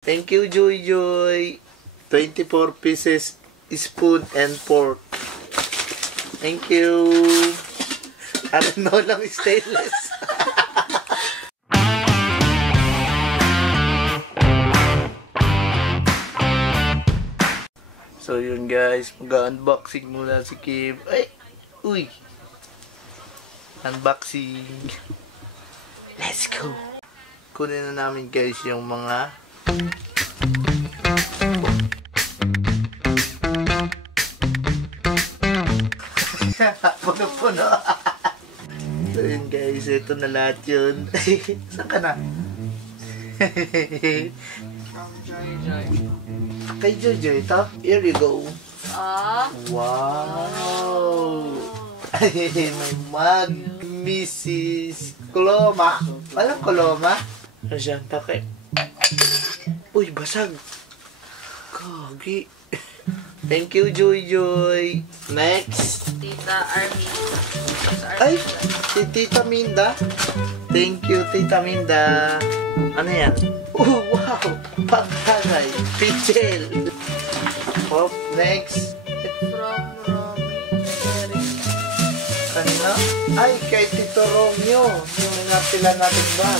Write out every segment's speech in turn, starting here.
Thank you, Joy Joy. 24 pieces spoon and fork. Thank you. Ano lang stainless. So yun guys, mag-unboxing muna si Kim. Ay! Uy! Unboxing. Let's go! Kunin na namin guys yung mga puno-puno. So yun guys, ito na lahat yun. Saan ka na? Kay Jojo ito? Here you go. Wow! May mug. Mrs. Coloma. Walang Coloma? Ano siya? Takip. Uy, basag. Kagi. Thank you, Joy Joy. Next. Tita Arminda. Ay, si Tita Minda. Thank you, Tita Minda. Ano yan? Oh, wow! Paghanay. Pichel. Oh, next. From Romy. Kanina? Ay, kay Tito Romeo. Yung napila natin ba?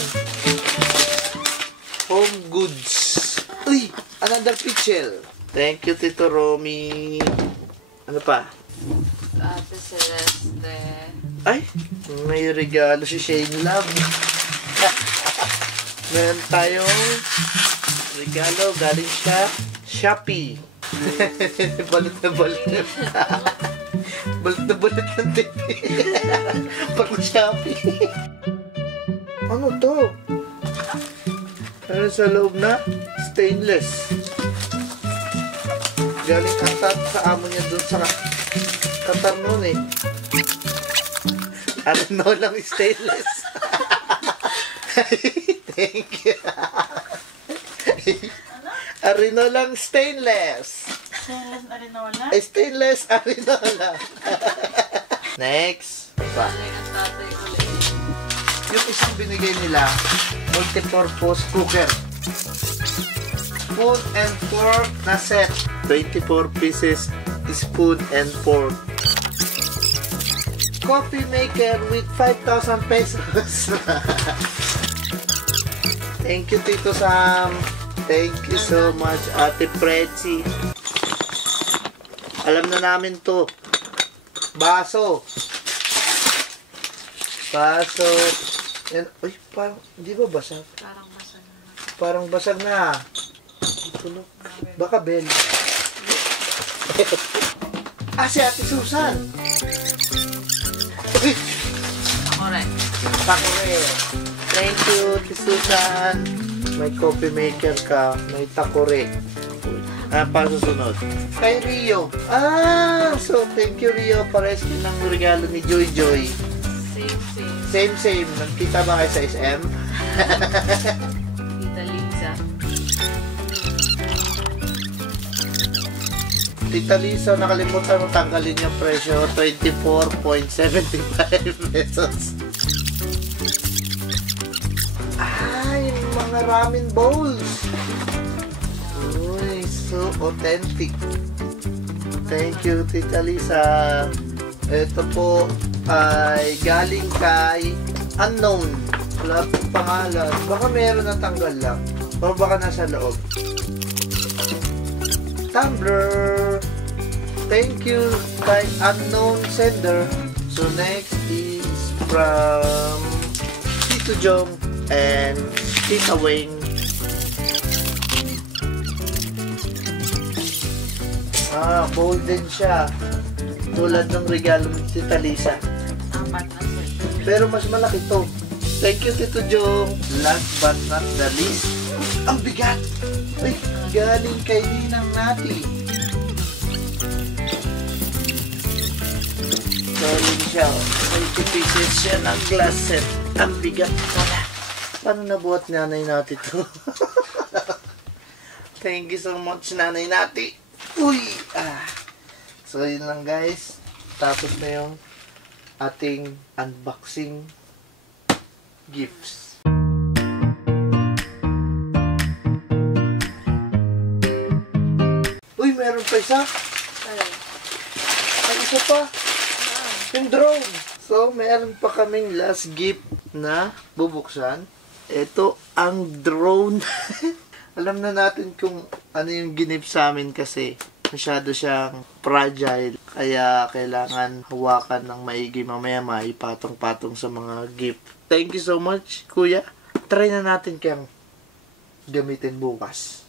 Home goods. Uy! Another pichel. Thank you, Tito Romy. Ano pa? Ate Celeste. Ay! May regalo si Shane Love. Meron tayong regalo galing sa Shopee. Balot na balot na. Balot na balot ng TV. Pag Shopee. Ano to? Ano sa loob na? Stainless. Galing Qatar sa amo niya dun sa Qatar noon eh. Ano lang stainless. Thank you. Arino lang stainless. Stainless Arinola? Stainless Arinola. Next. Pa. Yung isang binigay nila, multi-purpose cooker. Spoon and fork na set. 24 pieces spoon and fork. Coffee maker with 5,000 pesos. Thank you, Tito Sam. Thank you so much, Ate Pretzi. Alam na namin to. Baso. Baso. Yan. Uy, parang, di ba basag? Parang basag na. Parang basag na. Tulog. Baka bell. Si Ate Susan. Takore. Takore. Thank you, Ate Susan. May coffee maker ka. May takore. Para susunod. Kay Rio. So thank you, Rio. Pares din ng regalo ni Joy Joy. Same. Nagkita ba kayo sa SM? Tita Liza. Tita Lisa, nakalimutan mo tanggalin yung presyo. 24.75 pesos. Yung mga ramen bowls. Uy, so authentic. Thank you, Tita Lisa. Ito po ay galing kay unknown. Wala pong pangalan. Baka meron na tanggal lang. O baka nasa loob. Tumblr. Thank you kay unknown sender. So next is from Tito Jong and Tita Wing. Golden siya. Tulad ng regalo ni Tita Lisa. Apat na set. Pero mas malaki to. Thank you, Tito Jong. Last but not the least, ang bigat. Ay, galing kay Ninang Nati. Galing siya. 20 pieces siya ng glass set. Ang bigat pala. Paano nabuhat nanay natin to? Thank you so much, nanay Nati. Uy! So, yun lang guys. Tapos na yung ating unboxing gifts. meron pa isa. Ayun. May isa pa. Yung drone. So, meron pa kaming last gift na bubuksan. Ito ang drone. Alam na natin kung ano yung ginip sa amin kasi masyado siyang fragile. Kaya kailangan hawakan ng maigi mamaya maipatong-patong sa mga gift. Thank you so much, Kuya. Try na natin kayang gamitin bukas.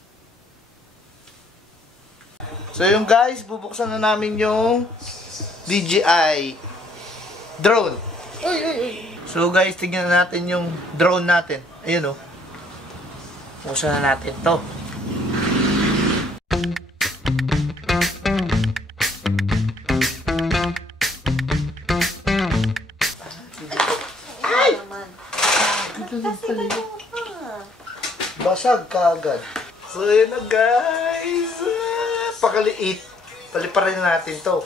So yung guys, bubuksan na namin yung DJI drone. So guys, tingnan natin yung drone natin. Ayun oh. Buksan na natin to. Ay! Basag kaagad. So yun na guys. Pakaliit. Paliparin natin to.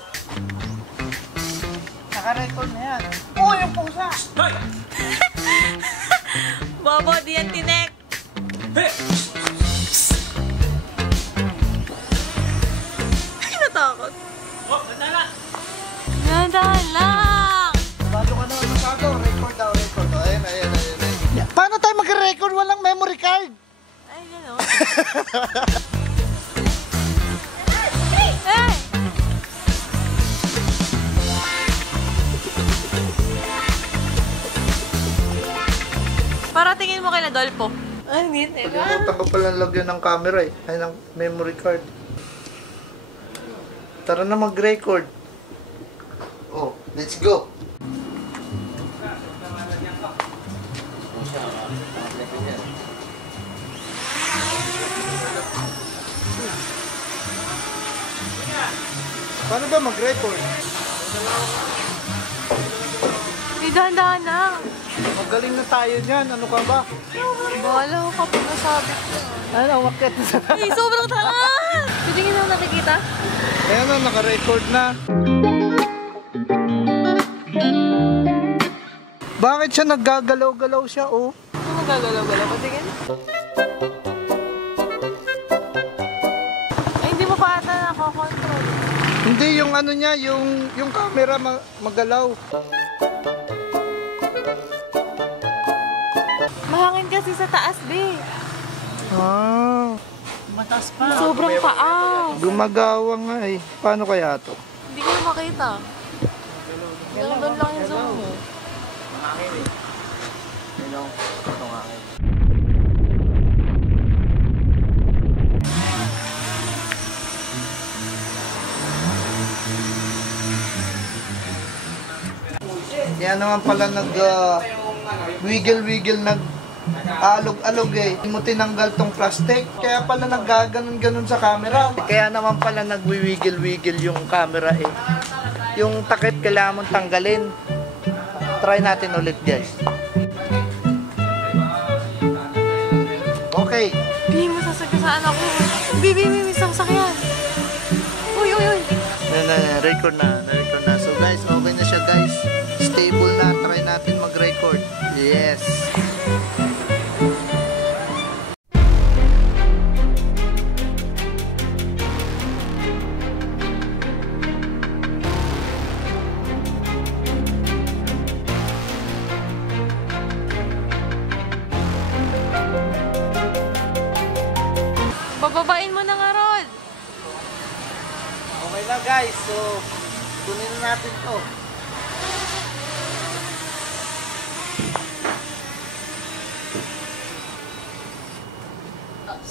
Naka-record na yan. Oh, yung pusa! Bobo, di yan tinek. Ay, natakot. Oh, nadala. Nadala. Bago ka naman masyado. Record daw, record. Ayan. Paano tayo mag-record? Walang memory card. Ay, gano'n. Hey! Para tingin mo kay Adolfo. Ay, hindi. Pagkakota ko palang lagyan ng camera eh. Ay, ng memory card. Tara na mag-record. Oh, let's go. Paano ba mag-record? Dahan-dahan na. Magaling na tayo niyan. Ano ka ba? Bahala ko kapag nasabi ko. Ano, wakit na sa... Ay, sobrang taas! Titingin na nakikita? Ayan na, naka-record na. Bakit siya naggagalaw-galaw siya, oh? Ano magagalaw-galaw? Patingin? Ay, hindi mo pa ata nakakontrol. Hindi, yung ano niya, yung camera magalaw. Mahangin kasi sa taas, be. Ah, Mataas pa. Sobrang taas. gumagawa nga eh. Paano kaya to? Hindi ko na makita. Doon lang yung zoom mo. Yan naman pala wiggle-wiggle, alog-alog eh. Hindi mo tinanggal tong plastic. Kaya pala naggaganon-ganon sa camera. Kaya naman pala nagwi-wiggle-wiggle yung camera eh. Yung takip kailangan mong tanggalin. Try natin ulit guys. Okay. Bi, masasagasaan ako. Bi, sasakyan. Uy. Record na. So guys, okay na siya guys. Stable na. Try natin mag-record. Yes. Bababain mo na nga, Rod. Okay na guys. So, kunin na natin to.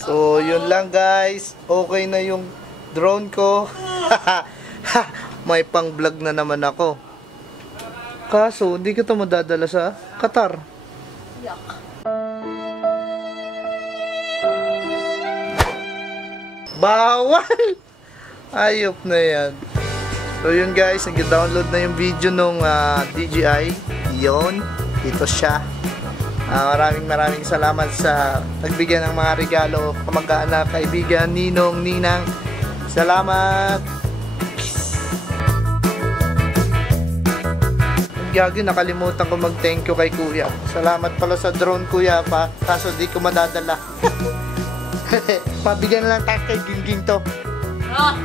So, yun lang guys. Okay na yung drone ko. May pang-vlog na naman ako. Kaso, hindi kita madadala sa Qatar. Bawal! Ayop na yan. So yun guys, nag-download na yung video nung DJI. Yun, ito siya. Maraming salamat sa nagbigay ng mga regalo, kamag-anak, kaibigan, ninong, ninang. Salamat! Gagi, nakalimutan ko mag-thank you kay Kuya. Salamat pala sa drone, Kuya, pa. Kaso di ko madadala. Pabigyan na lang tayo kay Gingging to. Ah!